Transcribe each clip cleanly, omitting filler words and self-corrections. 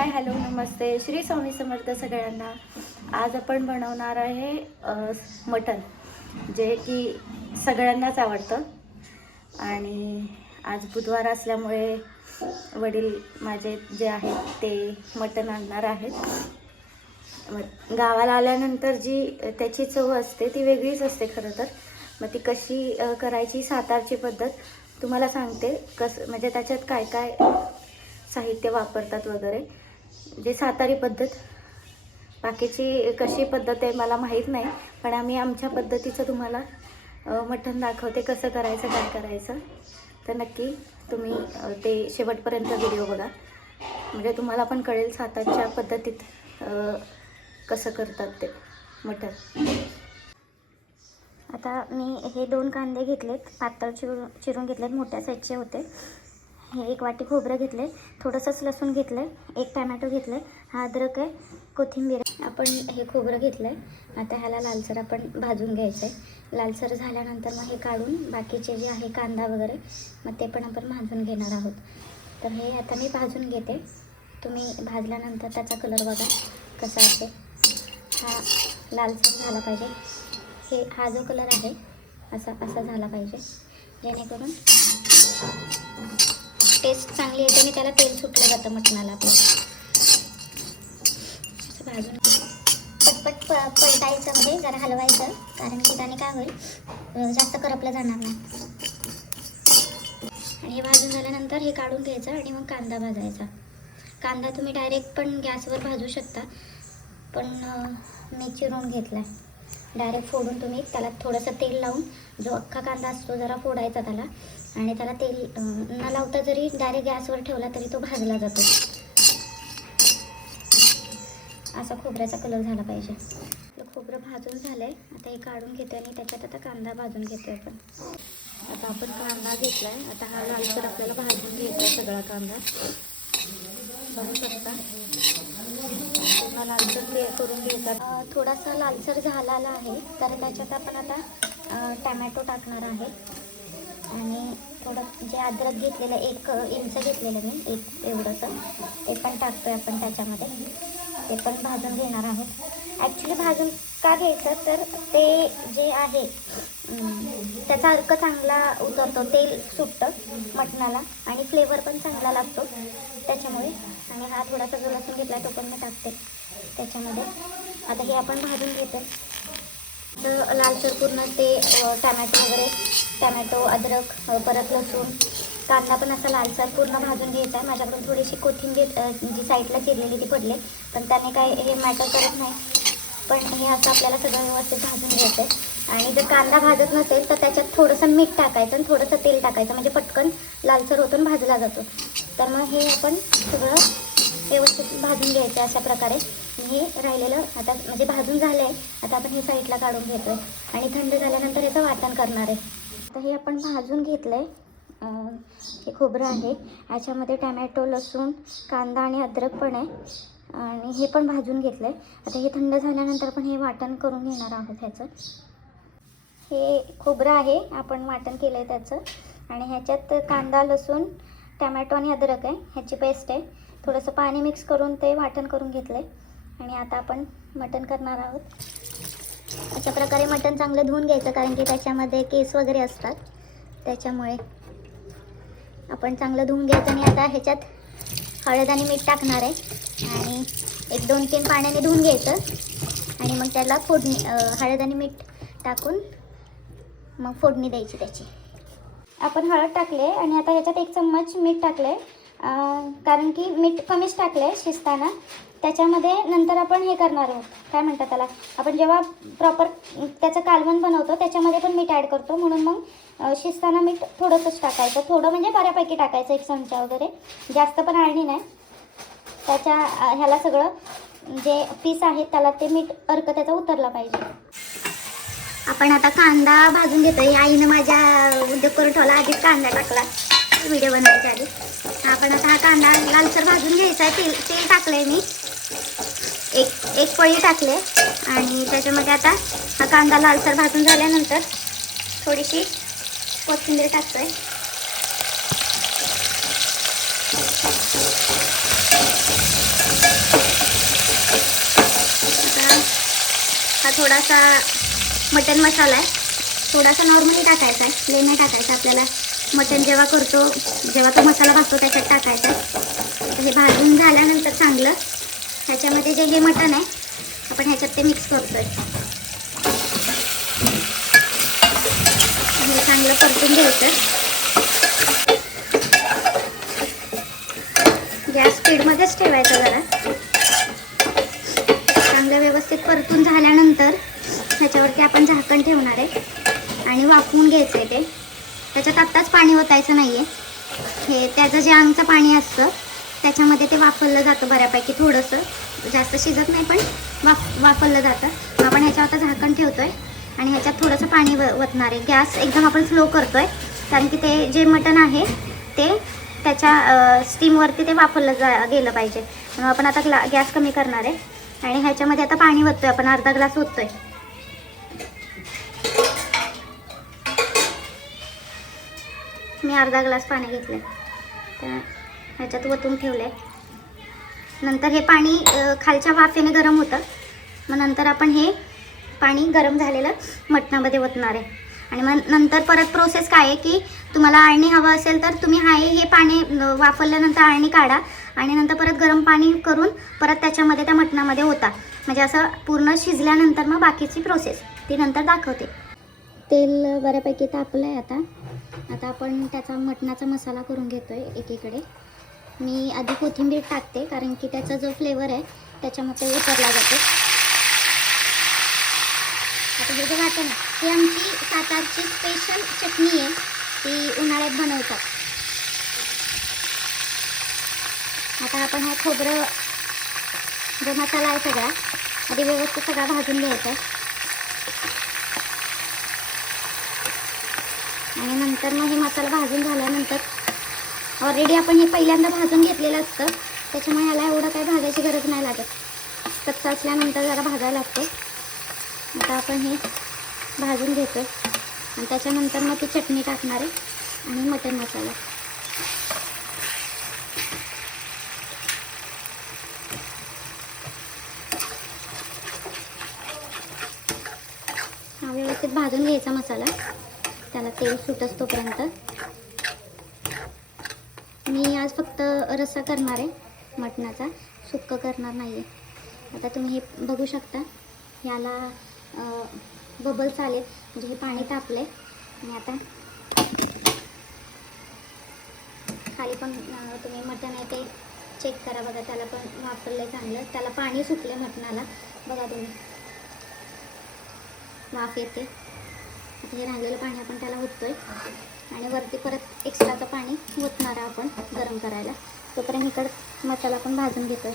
Hi hello नमस्ते श्री स्वामी समर्थ सगळ्यांना। आज आपण बनवणार आहे मटण, जे की सगळ्यांनाच आवडतं। आणि आज बुधवार असल्यामुळे वडील माझे जे आहेत ते मटण आणणार आहेत। गावाला आल्यानंतर जी त्याची चव असते ती वेगळीच असते खरं तर। मग ती कशी करायची सातारची पद्धत तुम्हाला सांगते। म्हणजे त्याच्यात काय काय साहित्य वापरतात वगैरे, जे सातारी पद्धत। बाकीची कशी पद्धत आहे मला माहीत नाही, पण आम्ही आमच्या पद्धतीचं तुम्हाला मटण दाखवते कसं करायचं काय करायचं। तर नक्की तुम्ही ते शेवटपर्यंत व्हिडिओ बघा, म्हणजे तुम्हाला पण कळेल सातारच्या पद्धतीत कसं करतात ते मटण। आता मी हे 2 कांदे घेतलेत, पातळ चिरून घेतलेत, मोठ्या साईजचे होते। हे 1 वाटी खोबरं घेतले, थोडंसंच लसूण घेतलं, 1 टोमॅटो घेतले, हा अद्रक आहे, कोथिंबीर आहे। आपण हे खोबरं घेतलंय, आता ह्याला लालसर आपण भाजून घ्यायचं आहे। लालसर झाल्यानंतर मग हे काढून बाकीचे जे आहे कांदा वगैरे मग ते पण आपण भाजून घेणार आहोत। तर हे आता मी भाजून घेते, तुम्ही भाजल्यानंतर त्याचा कलर बघा कसा असेल। हा लालसर झाला पाहिजे, हा जो कलर आहे असा झाला पाहिजे, जेणेकरून टेस्ट चांगली येते आणि त्याला तेल सुटलं जातं मटणाला आपलं। असं भाजून पटपट पलटायचं, म्हणजे जरा हलवायचं, कारण की त्याने काय होईल जास्त करपलं जाणार नाही। आणि हे भाजून झाल्यानंतर हे काढून घ्यायचं आणि मग कांदा भाजायचा। कांदा तुम्ही डायरेक्ट पण गॅसवर भाजू शकता, पण मी चिरून घेतला आहे। डायरेक्ट फोडून तुम्ही त्याला थोडंसं तेल लावून, जो अख्खा कांदा असतो जरा फोडायचा त्याला, आणि त्याला तेल न लावता जरी डायरेक्ट गॅसवर ठेवला तरी तो भाजला जातो। असा खोबऱ्याचा कलर झाला पाहिजे। खोबरं भाजून झालंय, आता हे काढून घेते आणि त्याच्यात आता कांदा भाजून घेतोय आपण। आता आपण कांदा घेतलाय, आता हा लालसर आपल्याला भाजून घ्यायचा आहे सगळा कांदा। बघू शकता पूर्ण लालसर करून घ्यायचा। थोडासा लालसर झालेला आहे, तर त्याच्यात आपण आता टोमॅटो टाकणार आहे, आणि थोडं जे अद्रक घेतलेलं 1 इंच घेतलेलं मी, 1 एवढंसं ते पण टाकतोय आपण त्याच्यामध्ये। ते पण भाजून घेणार आहोत। ॲक्च्युली भाजून का घ्यायचं, तर ते जे आहे त्याचा अर्क चांगला उतरतो, तेल सुटतं मटणाला आणि फ्लेवर पण चांगला लागतो त्याच्यामुळे। आणि हा थोडासा जो लसूण घेतला तो पण मी टाकते त्याच्यामध्ये। आता हे आपण भाजून घेतो तर लालसर पूर्ण ते टोमॅटो वगैरे, टोमॅटो अद्रक परत लसूण कांदा पण असा लालसर पूर्ण भाजून घ्यायचा आहे। माझ्याकडून थोडीशी कोथिंबीर जी साईडला चिरलेली ती पडले, पण त्याने काय हे मॅटर करत नाही, पण हे असं आपल्याला सगळं व्यवस्थित भाजून घ्यायचं आहे। आणि जर कांदा भाजत नसेल तर त्याच्यात थोडंसं मीठ टाकायचं आणि थोडंसं तेल टाकायचं, म्हणजे पटकन लालसर होतून भाजला जातो। तर मग हे आपण सगळं व्यवस्थित भाजून घ्यायचं अशा प्रकारे। हे राहिलेलं आता म्हणजे भाजून झालं आहे, आता आपण हे साईडला काढून घेतो आहे आणि थंड झाल्यानंतर याचं वाटण करणार आहे। आता हे आपण भाजून घेतलं आहे, हे खोबरं आहे, ह्याच्यामध्ये टोमॅटो लसूण कांदा आणि अद्रक पण आहे, आणि हे पण भाजून घेतलं आहे। आता हे थंड झाल्यानंतर पण हे वाटण करून घेणार आहोत ह्याचं। हे खोबरं आहे, आपण वाटण केलं आहे त्याचं, आणि ह्याच्यात कांदा लसूण टोमॅटो आणि अद्रक आहे, ह्याची पेस्ट आहे। थोडंसं पाणी मिक्स करून ते वाटण करून घेतलं आहे, आणि आता आपण मटण करणार आहोत। अशा प्रकारे मटण चांगलं धुवून घ्यायचं, कारण की त्याच्यामध्ये केस वगैरे असतात, त्याच्यामुळे आपण चांगलं धुवून घ्यायचं। आणि आता ह्याच्यात हळद आणि मीठ टाकणार आहे, आणि 1-2-3 पाण्याने धुवून घ्यायचं, आणि मग त्याला फोडणी हळद आणि मीठ टाकून मग फोडणी द्यायची त्याची। आपण हळद टाकले आणि आता ह्याच्यात 1 चम्मच मीठ टाकले, कारण की मीठ कमीच टाकले शिजताना। त्याच्यामध्ये नंतर आपण हे करणार आहोत, काय म्हणतात त्याला, आपण जेव्हा प्रॉपर त्याचं कालवण बनवतो त्याच्यामध्ये पण मीठ ॲड करतो, म्हणून मग शिजताना मीठ थोडंसंच टाकायचं, थोडं म्हणजे बऱ्यापैकी टाकायचं, 1 चमचा वगैरे, जास्त पण आणली नाही। त्याच्या ह्याला सगळं जे पीस आहेत त्याला ते मीठ अर्क त्याचा उतरला पाहिजे। आपण आता कांदा भाजून घेतोय। आईनं माझ्या उद्योग करून ठेवला, आधीच कांदा टाकला व्हिडिओ बनवायच्या आधी। आपण आता हा कांदा लालसर भाजून घ्यायचा आहे। तेल टाकलंय मी, एक पळी टाकले, आणि त्याच्यामध्ये आता हा कांदा लालसर भाजून झाल्यानंतर थोडीशी कोथिंबीर टाकतोय। हा थोडासा मटन मसाला आहे, थोडासा नॉर्मली टाकायचा आहे, लय नाही टाकायचा आपल्याला. मटन जेव्हा करतो, जेव्हा तो मसाला भाजतो त्याच्यात टाकायचा आहे. हे भाजून झाल्यानंतर चांगलं ह्याच्यामध्ये जे हे मटन आहे आपण ह्याच्यात ते मिक्स करतोय. हे चांगलं परतून घ्यायचं. गॅस स्पीडमध्येच ठेवायचा जरा. चांगलं व्यवस्थित परतून झाल्यानंतर ह्याच्यावरती आपण झाकण ठेवणार आहे आणि वाफवून घ्यायचं आहे ते. त्याच्यात आत्ताच पाणी ओतायचं नाही आहे. हे त्याचं जे अंगचं पाणी असतं त्याच्यामध्ये ते वाफवलं जातं बऱ्यापैकी. थोडंसं जास्त शिजत नाही पण वाफवलं जातं. मग आपण ह्याच्यावर आता झाकण ठेवतो आहे आणि ह्याच्यात थोडंसं पाणी वतणार आहे. गॅस एकदम आपण स्लो करतो आहे कारण की ते जे मटण आहे ते त्याच्या स्टीमवरती ते वाफवलं गेलं पाहिजे. म्हणून आपण आता गॅस कमी करणार आहे आणि ह्याच्यामध्ये आता पाणी ओततो आहे. आपण अर्धा ग्लास ओततो आहे. मी अर्धा ग्लास पाणी घेतलं आहे, तर ह्याच्यात ओतून ठेवलं आहे. नंतर हे पाणी खालच्या वाफेने गरम होतं. मग नंतर आपण हे पाणी गरम झालेलं मटणामध्ये ओतणार आहे. आणि मग नंतर परत प्रोसेस काय आहे की तुम्हाला आळणी हवं असेल तर तुम्ही हे पाणी वाफवल्यानंतर आळणी काढा आणि नंतर परत गरम पाणी करून परत त्याच्यामध्ये त्या मटणामध्ये होता. म्हणजे असं पूर्ण शिजल्यानंतर मग बाकीची प्रोसेस ती नंतर दाखवते. तेल बऱ्यापैकी तापलं आहे आता आपण त्याचा मटणाचा मसाला करून घेतो आहे एकीकडे. मी आधी कोथिंबीर टाकते कारण की त्याचा जो फ्लेवर आहे त्याच्यामध्ये उतरला जातो. आता हे जे वाटण आहे ही आमची सातारची स्पेशल चटणी आहे, ती उन्हाळ्यात बनवतात. आता आपण हा खोबरं जो मसाला आहे सगळा आधी व्यवस्थित सगळा भाजून घ्यायचा आहे आणि नंतर मग हे मसाला भाजून झाल्यानंतर ऑलरेडी आपण हे पहिल्यांदा भाजून घेतलेलं असतं त्याच्यामुळे याला एवढं काही भाजायची गरज नाही लागत. कच्चा असल्यानंतर जरा भाजायला लागतो. आता आपण हे भाजून घेतो आणि त्याच्यानंतर मग ती चटणी टाकणार आहे आणि मटण मसाला. हा व्यवस्थित भाजून घ्यायचा मसाला, त्याला तेल सुटस तोपर्यंत. मी आज फक्त रस्सा करणार आहे मटणाचा, सुक्कं करणार नाही आहे. आता तुम्ही हे बघू शकता, याला बबल्स आलेत म्हणजे हे पाणी तापले. आणि आता खाली पण तुम्ही मटण आहे ते चेक करा बघा, त्याला पण वापरलं चांगलं, त्याला पाणी सुटले मटणाला बघा तुम्ही, वाफ येते. आता हे राहिलेलं पाणी आपण त्याला ओततोय आणि वरती परत एक्स्ट्राचं पाणी ओतणार आपण गरम करायला. तोपर्यंत इकडं मसाला पण भाजून घेतोय.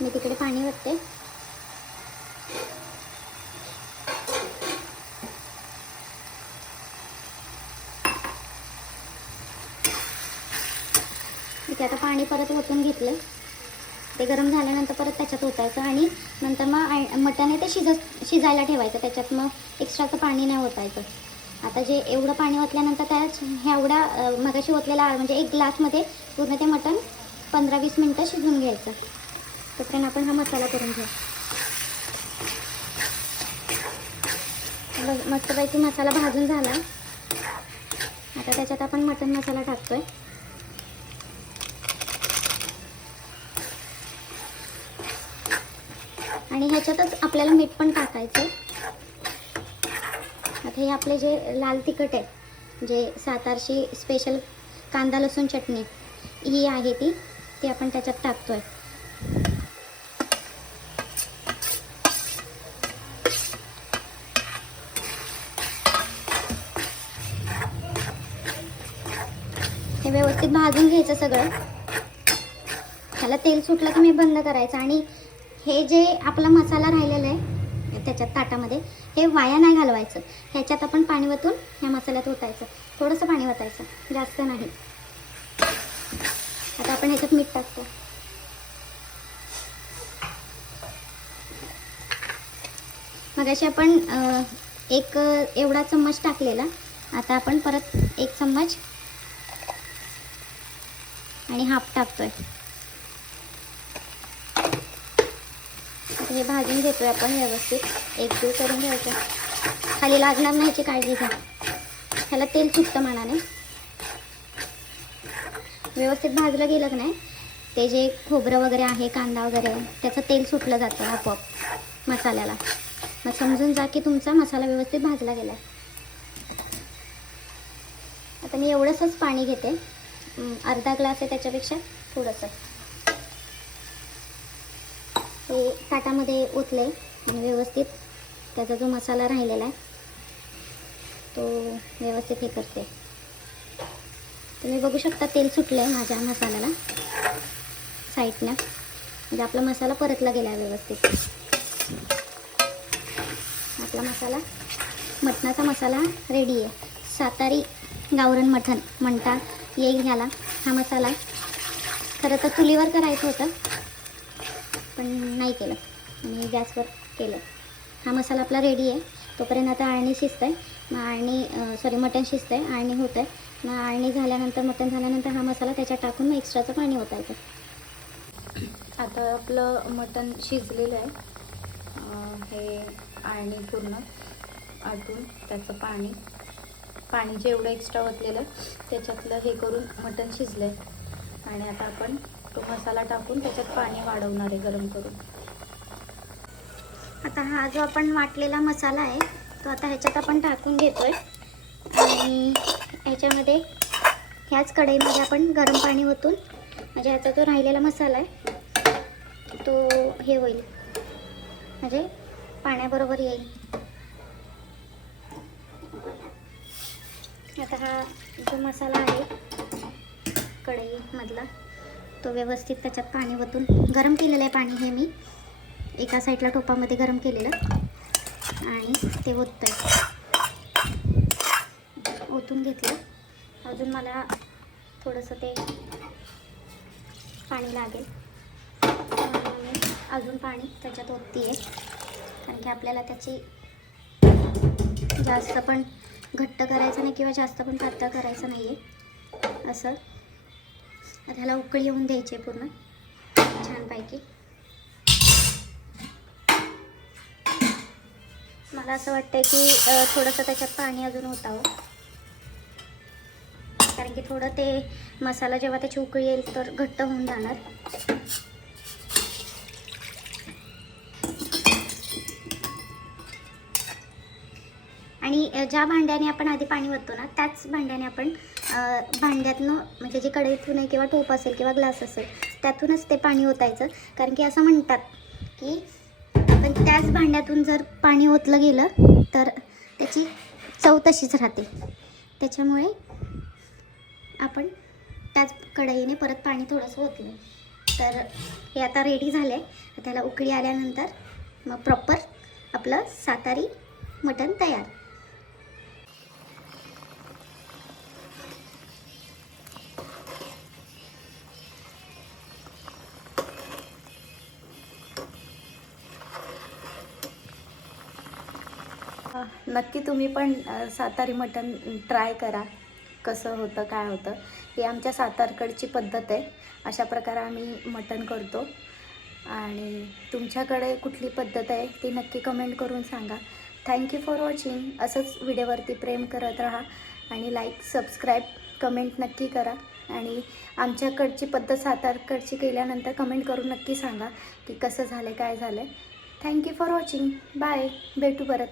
मी तिकडे पाणी ओतते. इथे आता पाणी परत ओतून घेतलं. ते गरम झाल्यानंतर परत त्याच्यात ओतायचं आणि नंतर मग मटण आहे ते शिजायला ठेवायचं. त्याच्यात मग एक्स्ट्राचं पाणी नाही ओतायचं. आता जे एवढं पाणी ओतल्यानंतर त्याच एवढा मगाशी ओतलेला म्हणजे एक ग्लासमध्ये पूर्ण ते मटण 15-20 मिनटं शिजून घ्यायचं. तोपर्यंत आपण हा मसाला करून घेऊ. मस्तपैकी मसाला भाजून झाला. आता त्याच्यात आपण मटण मसाला टाकतोय. आणि ह्याच्यातच आपल्याला मीठ पण टाकायचं. आता हे आपले जे लाल तिखट आहे, जे सातारची स्पेशल कांदा लसूण चटणी ही आहे ती आपण त्याच्यात टाकतोय. हे व्यवस्थित भाजून घ्यायचं सगळं. त्याला तेल सुटलं की मी बंद करायचं. आणि हे जे आपला मसाला राहिलेला आहे त्याच्यात ताटामध्ये, हे वाया नाही घालवायचं. ह्याच्यात आपण पाणी वतून ह्या मसाल्यात ओतायचं. थोडंसं पाणी वतायचं, जास्त नाही. आता आपण ह्याच्यात मीठ टाकतो. मगाशी आपण एक एवढा चम्मच टाकलेला, आता आपण परत 1 चम्मच आणि हाफ टाकतोय. हे भाजून घेतोय आपण व्यवस्थित एकजीव करून घ्यायचं. खाली लागणार नाही याची काळजी घ्या. ह्याला तेल सुटतं मनाने. व्यवस्थित भाजलं गेलं की नाही ते जे खोबरं वगैरे आहे कांदा वगैरे त्याचं तेल सुटलं जातं आपोआप मसाल्याला. मग समजून जा की तुमचा मसाला व्यवस्थित भाजला गेला आहे. आता मी एवढंसंच पाणी घेते. अर्धा ग्लास आहे त्याच्यापेक्षा थोडंसं. हे ताटामध्ये ओतले आणि व्यवस्थित त्याचा जो मसाला राहिलेला आहे तो व्यवस्थित हे करते. तुम्ही बघू शकता तेल सुटलं आहे माझ्या मसाल्याला साईडनं. म्हणजे आपला मसाला परतला गेला आहे व्यवस्थित. आपला मसाला मटणाचा मसाला रेडी आहे. सातारी गावरान मटण म्हणता येईल ह्याला. हा मसाला खरं तर चुलीवर करायचं होतं पण नाही केलं आणि गॅसवर केलं. हा मसाला आपला रेडी आहे. तोपर्यंत आता आळणी शिजतं आहे. मग मटण शिजतं आहे. आळणी होतं आहे. मग आळणी झाल्यानंतर मटण झाल्यानंतर हा मसाला त्याच्यात टाकून मग एक्स्ट्राचं पाणी ओतायचं. आता आपलं मटण शिजलेलं आहे. हे आळणी पूर्ण आटून त्याचं पाणी जेवढं एक्स्ट्रा ओतलेलं त्याच्यातलं हे करून मटण शिजलं आहे. आणि आता आपण तो मसाला टाकून त्याच्यात पाणी वाढवणार आहे गरम करून. आता हा जो आपण वाटलेला मसाला आहे तो आता ह्याच्यात आपण टाकून घेतोय. आणि ह्याच्यामध्ये ह्याच कढईमध्ये आपण गरम पाणी ओतून म्हणजे ह्याचा जो राहिलेला मसाला आहे तो हे होईल म्हणजे पाण्याबरोबर येईल. आता हा जो मसाला आहे कढईमधला तो व्यवस्थित त्याच्यात पाणी ओतून गरम केलेलं आहे. पाणी हे मी एका साईडला टोपामध्ये गरम केलेलं आणि ते ओतून घेतलं. अजून मला थोडंसं ते पाणी लागेल. अजून पाणी त्याच्यात ओतते आहे कारण की आपल्याला त्याची जास्त पण घट्ट करायचं नाही किंवा जास्त पण पातळ करायचं नाही आहे. असं त्याला उकळी येऊन द्यायची पूर्ण छानपैकी. मला असं वाटतं की थोडंसं त्याच्यात पाणी अजून ओतावं कारण की थोडं ते मसाला जेव्हा त्याची उकळी येईल तर घट्ट होऊन जाणार. आणि ज्या भांड्याने आपण आधी पाणी ओततो ना त्याच भांड्याने आपण भांड्यातनं म्हणजे जे कढईतून आहे किंवा टोप असेल किंवा ग्लास असेल त्यातूनच ते पाणी ओतायचं. कारण की असं म्हणतात की पण त्याच भांड्यातून जर पाणी ओतलं गेलं तर त्याची चव तशीच राहते. त्याच्यामुळे आपण त्याच कढईने परत पाणी थोडंसं ओतलं. तर हे आता रेडी झालं आहे. त्याला उकळी आल्यानंतर मग प्रॉपर आपलं सातारी मटण तयार. नक्की तुम्ही पण सातारी मटण ट्राय करा. कसं होतं काय होतं. ही आमच्या सातारकडची पद्धत आहे. अशा प्रकारे आम्ही मटण करतो. आणि तुमच्याकडे कुठली पद्धत आहे ती नक्की कमेंट करून सांगा. Thank you for watching. असंच व्हिडिओवरती प्रेम करत राहा आणि लाईक सबस्क्राईब कमेंट नक्की करा. आणि आमच्याकडची पद्धत सातारकडची केल्यानंतर कमेंट करून नक्की सांगा की कसं झालं काय झालं. Thank you for watching. बाय. भेटू परत.